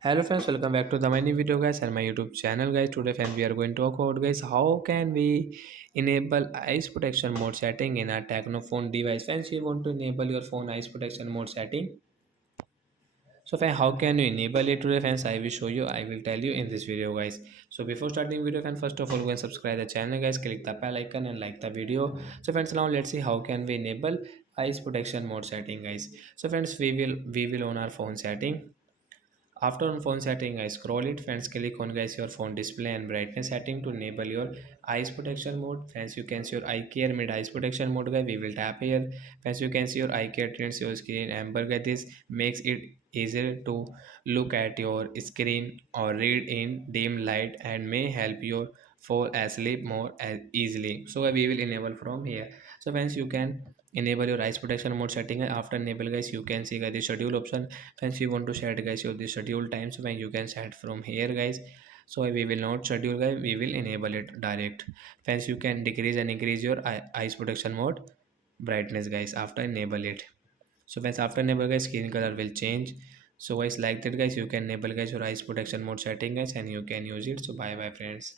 Hello friends, welcome back to the my new video guys and my YouTube channel guys. Today friends we are going to talk about guys how can we enable eyes protection mode setting in our Tecno phone device. Friends, you want to enable your phone eyes protection mode setting. So friends, how can you enable it today friends? I will show you. I will tell you in this video guys. So before starting video friends, first of all go and subscribe the channel guys. Click the bell icon and like the video. So friends, now let's see how can we enable eyes protection mode setting guys. So friends, we will on our phone setting. After on phone setting, I scroll it. Friends, click on guys your phone display and brightness setting to enable your eyes protection mode. Friends, you can see your eye care mid eyes protection mode guys. We will tap here. Friends, you can see your eye care turns your screen amber guys. This makes it easier to look at your screen or read in dim light and may help you fall asleep more easily. So we will enable from here. So friends, you can enable your eyes protection mode setting. After enable guys, you can see guys the schedule option. Friends, you want to set guys your the schedule time, so when you can set from here guys. So we will not schedule guys, we will enable it direct. Friends, you can decrease and increase your eyes protection mode brightness guys after enable it. So friends, after enable guys, screen color will change. So guys, like that guys, you can enable guys your eyes protection mode setting guys and you can use it. So bye bye friends.